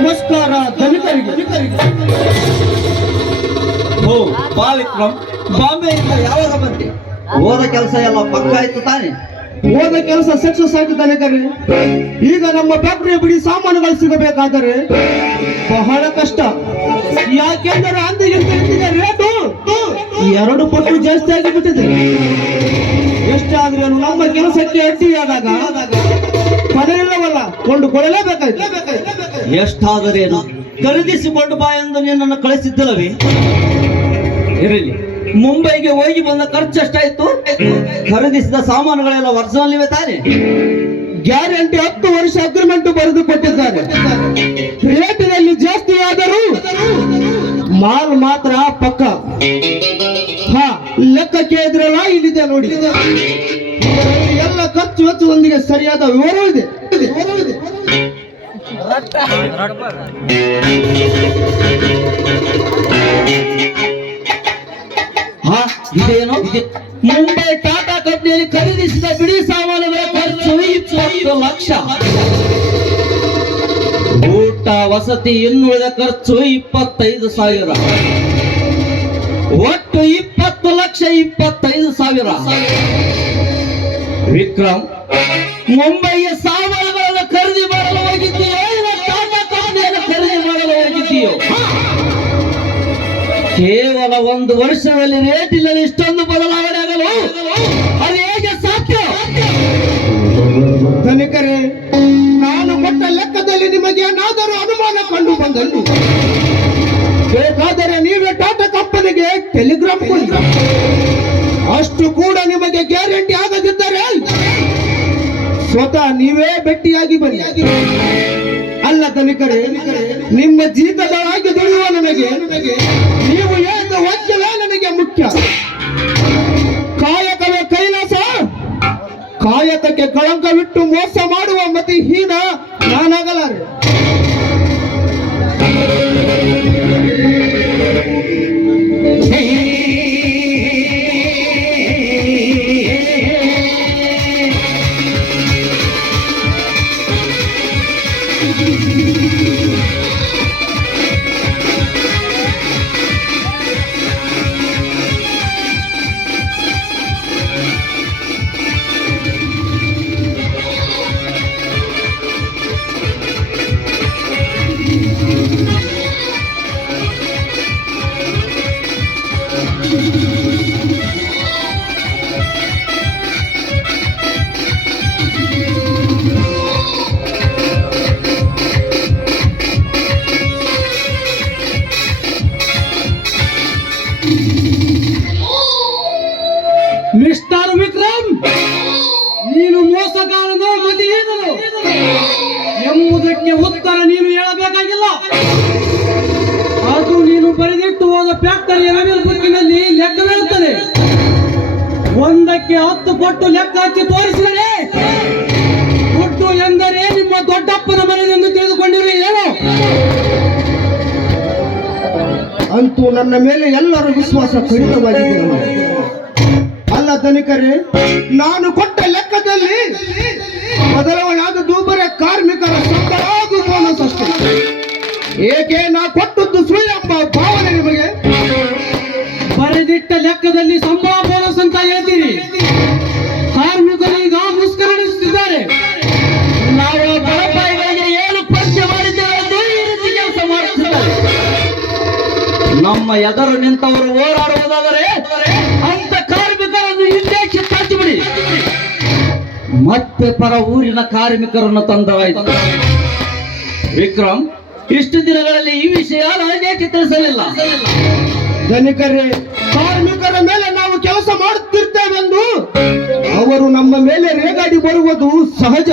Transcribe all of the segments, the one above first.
ನಮಸ್ಕಾರ ದಲಿತರಿಗೆ. ಓ ಬಾ ವಿಕ್ರಮ್ ಬಾಂಬೆಯಿಂದ ಯಾವಾಗ ಬಂದೆ ಹೋದ ಕೆಲಸ ಎಲ್ಲ ಪಕ್ಕ ಆಯ್ತು ತಾನೆ. ಓದ ಕೆಲಸ ಸಕ್ಸಸ್ ಆಯ್ತು ಕರಿ. ಈಗ ನಮ್ಮ ಫ್ಯಾಕ್ಟರಿ ಬಿಡಿ ಸಾಮಾನುಗಳು ಸಿಗಬೇಕಾದರೆ ಬಹಳ ಕಷ್ಟ. ಯಾಕೆಂದರೆ ಅಂದಿಗೆ ರೇಟು? ಎರಡು ಪಟ್ಟು ಜಾಸ್ತಿ ಆಗಿಬಿಟ್ಟಿದೆ. ಎಷ್ಟೇ ಆದ್ರೂ ನಮ್ಮ ಕೆಲಸಕ್ಕೆ ಅಡ್ಡಿಯಾದಾಗ ಕೊನೆಯಿಲ್ಲವಲ್ಲ ಕೊಂಡುಕೊಳ್ಳಲೇಬೇಕಾಯ್ತು ಎಷ್ಟಾದರೇನು ಖರೀದಿಸಿಕೊಂಡು ಬಾ ಎಂದು ನಿನ್ನನ್ನು ಕಳಿಸಿದ್ದಲ್ಲವೇ? ಇರಲಿ. ಮುಂಬೈಗೆ ಹೋಗಿ ಬಂದ ಖರ್ಚು ಎಷ್ಟಾಯ್ತು? ಖರೀದಿಸಿದ ಸಾಮಾನುಗಳೆಲ್ಲ ಒರಿಜಿನಲ್ ತಾನೆ. ಗ್ಯಾರಂಟಿ ಹತ್ತು ವರ್ಷ ಅಗ್ರಿಮೆಂಟ್ ಬರೆದು ಕೊಟ್ಟಿದ್ದಾರೆ. ರೇಟಿನಲ್ಲಿ ಜಾಸ್ತಿ ಆದರೂ ಮಾಲ್ ಮಾತ್ರ ಪಕ್ಕ. ಹಾ ಲೆಕ್ಕ ಕೇಳಿದ್ರಲ್ಲ ಇಲ್ಲಿದೆ ನೋಡಿ. ಎಲ್ಲ ಖರ್ಚು ವೆಚ್ಚದೊಂದಿಗೆ ಸರಿಯಾದ ವಿವರವೂ ಇದೆ ಇದೇನು? ಇದೆ ಮುಂಬೈ ಟಾಟಾ ಕಂಪನಿಯಲ್ಲಿ ಖರೀದಿಸಿದ ಬಿಡಿ ಸಾಮಾನುಗಳ ಖರ್ಚು ಇಪ್ಪತ್ತು ಲಕ್ಷ. ಊಟ, ವಸತಿ, ಇನ್ನುಳಿದ ಖರ್ಚು ಇಪ್ಪತ್ತೈದು ಸಾವಿರ. ಒಟ್ಟು ಇಪ್ಪತ್ತು ಲಕ್ಷ ಇಪ್ಪತ್ತೈದು ಸಾವಿರ. ವಿಕ್ರಮ್, ಮುಂಬೈಯ ಕೇವಲ ಒಂದು ವರ್ಷದಲ್ಲಿ ರೇಟಿನಲ್ಲಿ ಇಷ್ಟೊಂದು ಬದಲಾವಣೆ ಆಗಲು ಅದು ಹೇಗೆ ಸಾಧ್ಯ? ಧನಿಕರೇ, ನಾನು ಕೊಟ್ಟ ಲೆಕ್ಕದಲ್ಲಿ ನಿಮಗೆ ಏನಾದರೂ ಅನುಮಾನ ಕಂಡು ಬಂದಲ್ಲಿ? ಬೇಕಾದರೆ ನೀವೇ ಟಾಟಾ ಕಂಪನಿಗೆ ಟೆಲಿಗ್ರಾಮ್ ಅಷ್ಟು ಕೂಡ ನಿಮಗೆ ಗ್ಯಾರಂಟಿ ಆಗದಿದ್ದರೆ, ಸ್ವತಃ ನೀವೇ ಭೇಟಿಯಾಗಿ ಬನ್ನಿ. ಧನಿಕರೇ ನಿಮ್ಮ ಜೀತದೊಳಗೆ ದುಡಿಯುವ ನನಗೆ ನೀವು ಹೇಳಿದ ವಾಕ್ಯವ ನನಗೆ ಮುಖ್ಯ. ಕಾಯಕವೇ ಕೈಲಾಸ, ಕಾಯಕಕ್ಕೆ ಕಳಂಕವಿಟ್ಟು ಮೋಸ ಮಾಡುವ ಮತಿ ಹೀನ ನಾನಾಗಲಾರೆ. Música ನೀನು ಅದು ನೀನು ಬರೆದಿಟ್ಟು ಹೋದ ಫ್ಯಾಕ್ಟರಿ ಮೆಮಲ್ ಬುಕ್ಕಿನಲ್ಲಿ ಲೆಕ್ಕವಿರುತ್ತದೆ ಒಂದಕ್ಕೆ ಹತ್ತು ಕೊಟ್ಟು ಲೆಕ್ಕ ಹಚ್ಚಿ ತೋರಿಸಿದರೆ ಕೊಟ್ಟು ಎಂದರೆ ನಿಮ್ಮ ದೊಡ್ಡಪ್ಪನ ಮನೆಯೆಂದು ತಿಳಿದುಕೊಂಡಿರಿ ಏನು? ಅಂತೂ ನನ್ನ ಮೇಲೆ ಎಲ್ಲರೂ ವಿಶ್ವಾಸ ಖಂಡಿತವಾಗಿದೆ. ಧನಿಕರೇ, ನಾನು ಕೊಟ್ಟ ಲೆಕ್ಕದಲ್ಲಿ ಬದಲಾವಣೆ ಆದದ್ದು ಬರೀ ಕಾರ್ಮಿಕರ ಸಂಬಳ ಬೋನಸ್ ಅಷ್ಟೇ. ಏಕೆ ನಾ ಕೊಟ್ಟದ್ದು ಸುಳಿ ಎಂಬ ಭಾವನೆ ನಿಮಗೆ? ಬರೆದಿಟ್ಟ ಲೆಕ್ಕದಲ್ಲಿ ಸಂಬಳ ಬೋನಸ್ ಅಂತ ಹೇಳ್ತೀರಿ. ಕಾರ್ಮಿಕರು ಈಗ ಮುಸ್ಕರಣಿಸುತ್ತಿದ್ದಾರೆ ನಾವು ಏನು ಪರಿಚಯ ಮಾಡಿದ್ದೇವೆ ರೀತಿ ಕೆಲಸ ನಮ್ಮ ಎದುರು ನಿಂತವರು ಹೋರಾಡುವುದಾದರೆ ಮತ್ತೆ ಪರ ಊರಿನ ಕಾರ್ಮಿಕರನ್ನು ತಂದವಾಯಿತು. ವಿಕ್ರಮ್, ಇಷ್ಟು ದಿನಗಳಲ್ಲಿ ಈ ವಿಷಯ ನನಗೇಕೆ ತಿಳಿಸಲಿಲ್ಲ? ಧನಿಕರೇ, ಕಾರ್ಮಿಕರ ಮೇಲೆ ನಾವು ಕೆಲಸ ಮಾಡುತ್ತಿರ್ತೇವೆಂದು ಅವರು ನಮ್ಮ ಮೇಲೆ ರೇಗಾಡಿ ಬರುವುದು ಸಹಜ.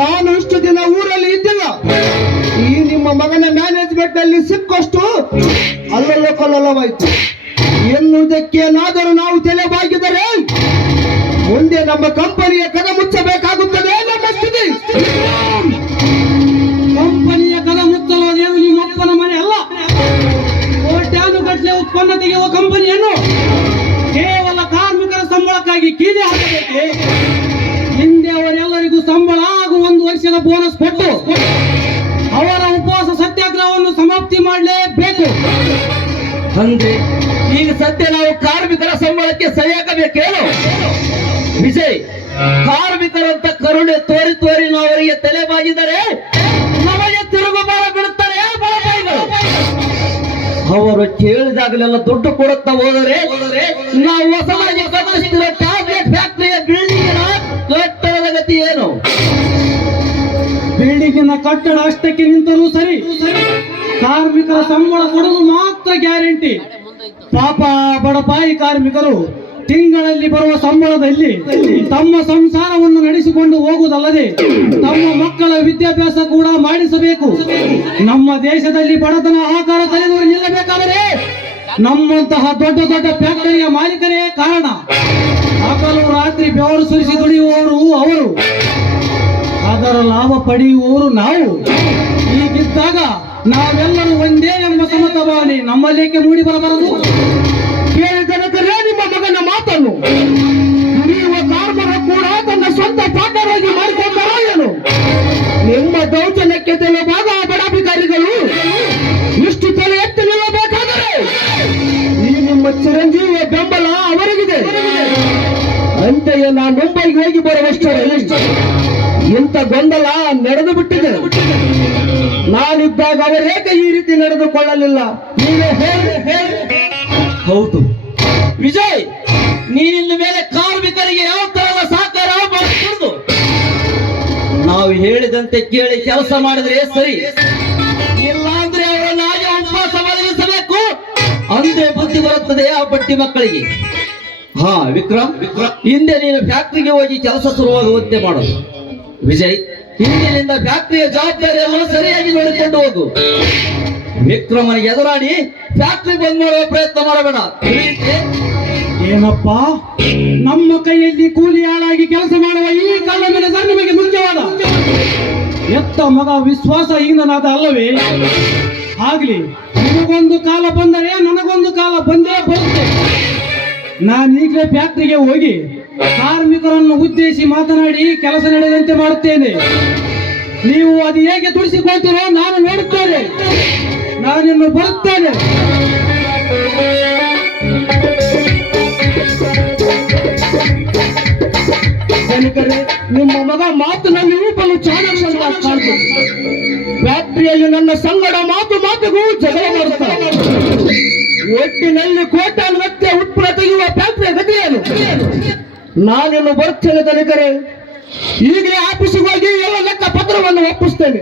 ನಾನು ಇಷ್ಟು ದಿನ ಊರಲ್ಲಿ ಇದ್ದಿಲ್ಲ. ಈ ನಿಮ್ಮ ಮಗನ ಮ್ಯಾನೇಜ್ಮೆಂಟ್ ಅಲ್ಲಿ ಸಿಕ್ಕಷ್ಟು ಅಲ್ಲಲ್ಲೋ ಕೊಲ್ಲಲವಾಯ್ತು ಎನ್ನುವುದಕ್ಕೇನಾದರೂ ನಾವು ತಲೆ ಬಾಗಿದರೆ ಮುಂದೆ ನಮ್ಮ ಕಂಪನಿಯ ಕದ ಮುಚ್ಚಬೇಕಾಗುತ್ತದೆ ನಮ್ಮ ಸ್ಥಿತಿ. ಕಂಪನಿಯ ಕದ ಮುಚ್ಚಲೋದೇನು ನಿಮ್ಮ ಅಪ್ಪನ ಮನೆ ಅಲ್ಲ. ಕೋಟ್ಯಾನುಗಟ್ಟಲೆ ಉತ್ಪನ್ನ ತೆಗೆಯುವ ಕಂಪನಿಯನ್ನು ಕೇವಲ ಕಾರ್ಮಿಕರ ಸಂಬಳಕ್ಕಾಗಿ ಕೀಲಿ ಹಾಕಬೇಕೆ. ಹಿಂದೆ ಅವರೆಲ್ಲರಿಗೂ ಸಂಬಳ ಹಾಗೂ ಒಂದು ವರ್ಷದ ಬೋನಸ್ ಕೊಟ್ಟು ಅವರ ಉಪವಾಸ ಸತ್ಯಾಗ್ರಹವನ್ನು ಸಮಾಪ್ತಿ ಮಾಡಲೇಬೇಕು. ಈಗ ಸದ್ಯ ನಾವು ಕಾರ್ಮಿಕರ ಸಂಬಳಕ್ಕೆ ಸರಿಯಾಗಬೇಕೇನು? ವಿಜಯ್, ಕಾರ್ಮಿಕರಂತ ಕರುಣೆ ತೋರಿ ತೋರಿ ನಾವು ಅವರಿಗೆ ತಲೆ ಬಾಗಿದರೆ ನಮಗೆ ತಿರುಗು ಬಾಳ ಬಿಡುತ್ತಾರೆ ಅವರು ಕೇಳಿದಾಗಲೆಲ್ಲ ದುಡ್ಡು ಕೊಡುತ್ತಾ ಹೋದರೆ ನಾವು ಕಟ್ಟಿಸ್ತಿರೋ ಟ್ಯಾಬ್ಲೆಟ್ ಫ್ಯಾಕ್ಟರಿಯ ಬಿಲ್ಡಿಂಗ್ ಕಟ್ಟಡದ ಗತಿ ಏನು? ಬಿಲ್ಡಿಂಗಿನ ಕಟ್ಟಡ ಅಷ್ಟಕ್ಕೆ ನಿಂತರೂ ಸರಿ. ಕಾರ್ಮಿಕರ ಸಂಬಳ ಕೊಡಲು ಮಾತ್ರ ಗ್ಯಾರಂಟಿ ಪಾಪ ಬಡಪಾಯಿ ಕಾರ್ಮಿಕರು ತಿಂಗಳಲ್ಲಿ ಬರುವ ಸಂಬಳದಲ್ಲಿ ತಮ್ಮ ಸಂಸಾರವನ್ನು ನಡೆಸಿಕೊಂಡು ಹೋಗುವುದಲ್ಲದೆ ತಮ್ಮ ಮಕ್ಕಳ ವಿದ್ಯಾಭ್ಯಾಸ ಕೂಡ ಮಾಡಿಸಬೇಕು. ನಮ್ಮ ದೇಶದಲ್ಲಿ ಬಡತನ ಆಕಾರ ತಲೆದೂರಿ ನಿಲ್ಲಬೇಕಾದರೆ ನಮ್ಮಂತಹ ದೊಡ್ಡ ದೊಡ್ಡ ಫ್ಯಾಕ್ಟರಿಯ ಮಾಲೀಕರೇ ಕಾರಣ. ಹಗಲು ರಾತ್ರಿ ಬೆವರು ಸುರಿಸಿ ದುಡಿಯುವವರು ಅವರು. ಅದರ ಲಾಭ ಪಡೆಯುವವರು ನಾವು. ಹೀಗಿದ್ದಾಗ ನಾವೆಲ್ಲರೂ ಒಂದೇ ಎಂಬ ಸಮತ ಭಾವನೆ ನಮ್ಮಲ್ಲೇಕೆ ಮೂಡಿ ಬರಬಾರದು? ಮಾತನ್ನು ದುಡಿಯುವ ಕಾರ್ಮರ ಕೂಡ ತನ್ನ ಸ್ವಂತ ಪಾಠರಾಗಿ ಮಾಡಿಕೊಂಡರ ಏನು? ನಿಮ್ಮ ದೌರ್ಜನ್ಯಕ್ಕೆ ತೆಲುಭಾಗ ಬಡಾಧಿಕಾರಿಗಳು. ಇಷ್ಟು ತಲೆ ಎತ್ತಿ ನಿಲ್ಲಬೇಕಾದರೆ ಈ ನಿಮ್ಮ ಚಿರಂಜೀವಿಯ ಬೆಂಬಲ ಅವರಿಗಿದೆ. ಅಂತೆಯೇ ನಾ ಮುಂಬೈಗೆ ಹೋಗಿ ಬರುವಷ್ಟರಲ್ಲಿ ಇಂಥ ಗೊಂದಲ ನಡೆದು ಬಿಟ್ಟಿದೆ. ನಾನಿದ್ದಾಗ ಅವರೇಕೆ ಈ ರೀತಿ ನಡೆದುಕೊಳ್ಳಲಿಲ್ಲ? ನೀವೇ ಹೇಳಿ. ಹೌದು. ವಿಜಯ್! ನೀನಿನ್ನ ಮೇಲೆ ಕಾರ್ಮಿಕರಿಗೆ ಯಾವ ತರಹದ ಸಹಕಾರ ಮಾಡಿಕೊಂಡು ನಾವು ಹೇಳಿದಂತೆ ಕೇಳಿ ಕೆಲಸ ಮಾಡಿದ್ರೆ ಸರಿ. ಇಲ್ಲಾಂದ್ರೆ ಅವರನ್ನ ಹಾಗೆ ಉಪವಾಸ ಬದಲಿಸಬೇಕು. ಅಂದ್ರೆ ಬುದ್ಧಿ ಬರುತ್ತದೆ ಆ ಬಟ್ಟಿ ಮಕ್ಕಳಿಗೆ. ಹಾ, ವಿಕ್ರಮ್, ಹಿಂದೆ ನೀನು ಫ್ಯಾಕ್ಟ್ರಿಗೆ ಹೋಗಿ ಕೆಲಸ ಶುರುವಾಗುವಂತೆ ಮಾಡೋದು. ವಿಜಯ್, ಹಿಂದಿನಿಂದ ಜವಾಬ್ದಾರಿ ಎಲ್ಲರೂ ಸರಿಯಾಗಿ ನೋಡಿಕೊಂಡು ಹೋಗು. ವಿಕ್ರಮನಿಗೆ ಎದುರಾಡಿ ಫ್ಯಾಕ್ಟ್ರಿ ಬಂದ್ ಮಾಡುವ ಪ್ರಯತ್ನ ಮಾಡಬೇಡ? ಏನಪ್ಪ? ನಮ್ಮ ಕೈಯಲ್ಲಿ ಕೂಲಿ ಆಳಾಗಿ ಕೆಲಸ ಮಾಡುವ ಈ ಕಾಲಮಿನ ನಿಮಗೆ ಮುಖ್ಯವಾದ ಎತ್ತ ಮಗ ವಿಶ್ವಾಸ ಹೀನನಾದ ಅಲ್ಲವೇ? ಆಗ್ಲಿ, ನಿಮಗೊಂದು ಕಾಲ ಬಂದರೆ ನನಗೊಂದು ಕಾಲ ಬಂದೇ ಬರುತ್ತೆ. ನಾನು ಈಗಲೇ ಫ್ಯಾಕ್ಟರಿಗೆ ಹೋಗಿ ಕಾರ್ಮಿಕರನ್ನು ಉದ್ದೇಶಿ ಮಾತನಾಡಿ ಕೆಲಸ ನಡೆದಂತೆ ಮಾಡುತ್ತೇನೆ. ನೀವು ಅದು ಹೇಗೆ ತುಳಿಸಿಕೊಳ್ತೀರೋ ನಾನು ನೋಡುತ್ತೇನೆ. ನಾನಿನ್ನು ಬರುತ್ತೇನೆ. ನಿಮ್ಮ ಮಗ ಮಾತು ನನ್ನ ರೂಪನು ಕಾಣ್ತದೆ ರಾತ್ರಿಯಲ್ಲಿ ನನ್ನ ಸಂಗಡ ಮಾತು ಮಾತುಗೂ ಜಗಳ ಮಾಡುತ್ತಾರೆ. ಒಟ್ಟಿನಲ್ಲಿ ಕೋಟಾನ್ ಮತ್ತೆ ಉತ್ಪನ್ನ ತೆಗೆಯುವ ಫ್ಯಾಕ್ಟ್ರಿಯ ಗತಿಯೇನು? ನಾನೇನು ಬರ್ತೇನೆ ತನಿಖರೆ ಈಗಲೇ ಆಫೀಸಿಗೆ ಹೋಗಿ ಎಲ್ಲ ಲೆಕ್ಕ ಪತ್ರವನ್ನು ಒಪ್ಪಿಸ್ತೇನೆ.